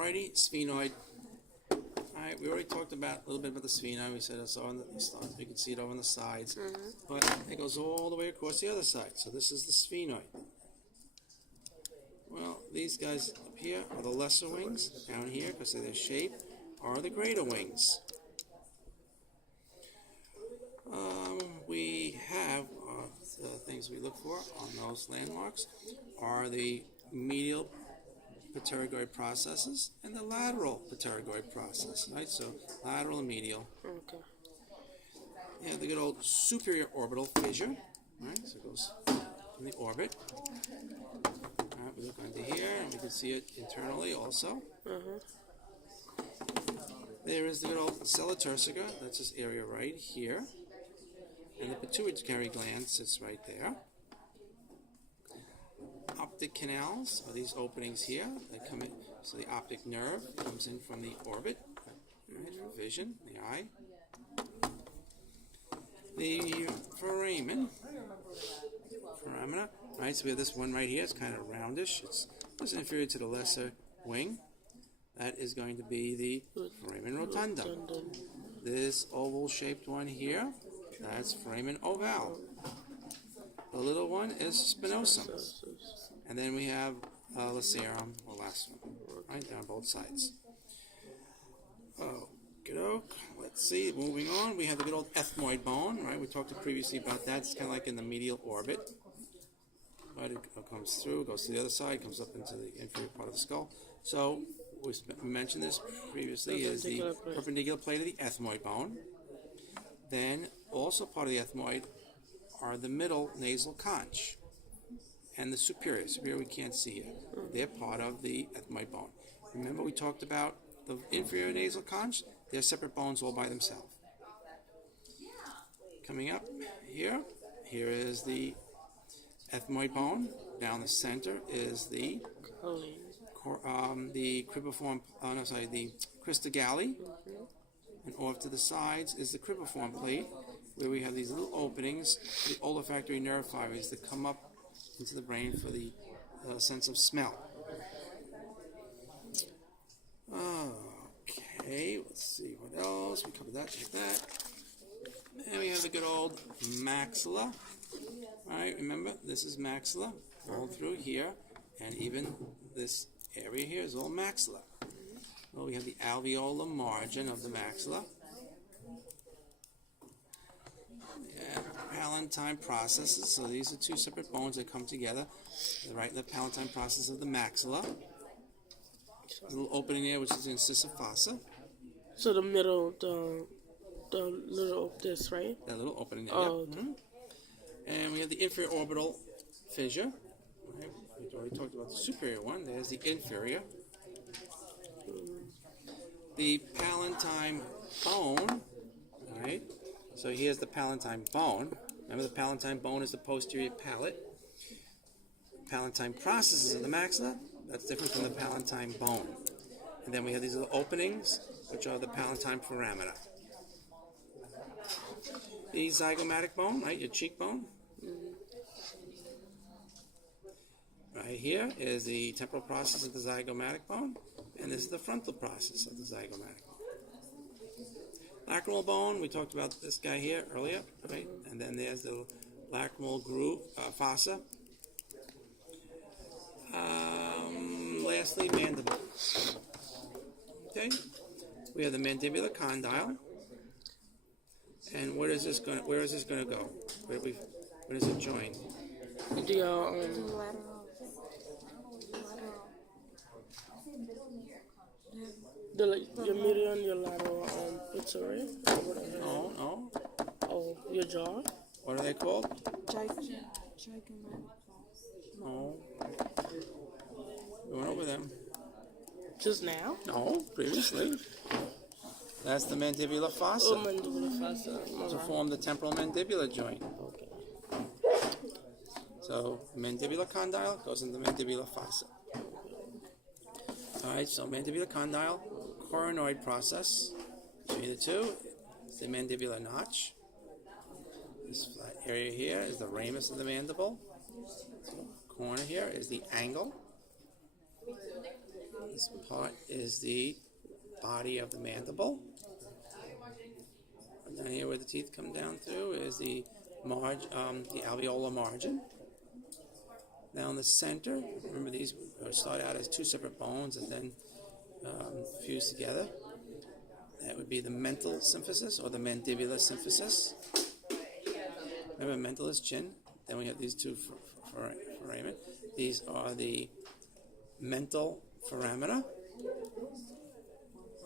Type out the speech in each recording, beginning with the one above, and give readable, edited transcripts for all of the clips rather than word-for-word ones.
Alrighty, sphenoid. Alright, we already talked about a little bit about the sphenoid. We said it's on the sides. You can see it over on the sides. But it goes all the way across the other side. So this is the sphenoid. Well, these guys up here are the lesser wings. Down here, because of their shape, are the greater wings. We have the things we look for on those landmarks are the medial pterygoid processes and the lateral pterygoid process, right? So lateral and medial. Okay. Yeah, the good old superior orbital fissure, right? So it goes in the orbit. All right, we look under here and we can see it internally also. There is the good old sella turcica. That's this area right here. And the pituitary gland sits right there. Optic canals are these openings here that come in. So the optic nerve comes in from the orbit, right, for vision, the eye. The foramina, right? So we have this one right here. It's kind of roundish. It's inferior to the lesser wing. That is going to be the foramen rotunda. This oval-shaped one here, that's foramen ovale. The little one is spinosum. And then we have lacerum, or last one, right, down both sides. Okey-doke. Let's see, moving on, we have the good old ethmoid bone, right? We talked previously about that. It's kind of like in the medial orbit. Right, it comes through, goes to the other side, comes up into the inferior part of the skull. So, we mentioned this previously, is the perpendicular plate of the ethmoid bone. Then, also part of the ethmoid are the middle nasal conch and the superior. Superior we can't see yet. They're part of the ethmoid bone. Remember we talked about the inferior nasal conch? They're separate bones all by themselves. Coming up here is the ethmoid bone. Down the center is the cribriform, the crista galli. And off to the sides is the cribriform plate, where we have these little openings, the olfactory nerve fibers that come up into the brain for the sense of smell. Okay, let's see what else. We covered that, check that. And we have the good old maxilla. Alright, remember, this is maxilla, all through here, and even this area here is all maxilla. Well, we have the alveolar margin of the maxilla. Yeah, palatine processes. So these are two separate bones that come together. The right and the palatine process of the maxilla. A little opening there, which is the incisive fossa. So the middle, the little this, right? That little opening there. Oh, yeah. And we have the inferior orbital fissure. Right. We already talked about the superior one. There's the inferior. The palatine bone, right? So here's the palatine bone. Remember, the palatine bone is the posterior palate. Palatine processes of the maxilla, that's different from the palatine bone. And then we have these little openings, which are the palatine foramina. The zygomatic bone, right, your cheekbone. Right here is the temporal process of the zygomatic bone, and this is the frontal process of the zygomatic bone. Lacrimal bone, we talked about this guy here earlier, right? And then there's the lacrimal groove, fossa. Lastly, mandible. Okay, we have the mandibular condyle. And where is this going to go? Where does it join? Your medial and your lateral pituitary. No. Oh, your jaw. What are they called? No. We went over them. Just now? No, previously. That's the mandibular fossa. Oh, mandibular fossa. To form the temporal mandibular joint. Okay. So mandibular condyle goes in the mandibular fossa. Alright, so mandibular condyle, coronoid process. Between the two, the mandibular notch. This flat area here is the ramus of the mandible. Corner here is the angle. This part is the body of the mandible. And down here where the teeth come down through is the alveolar margin. Now in the center, remember these start out as two separate bones and then fuse together. That would be the mental symphysis or the mandibular symphysis. Remember, mental is chin. Then we have these two foramen. These are the mental foramina.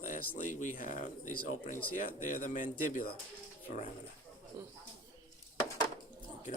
Lastly, we have these openings here. They're the mandibular foramina. Okay,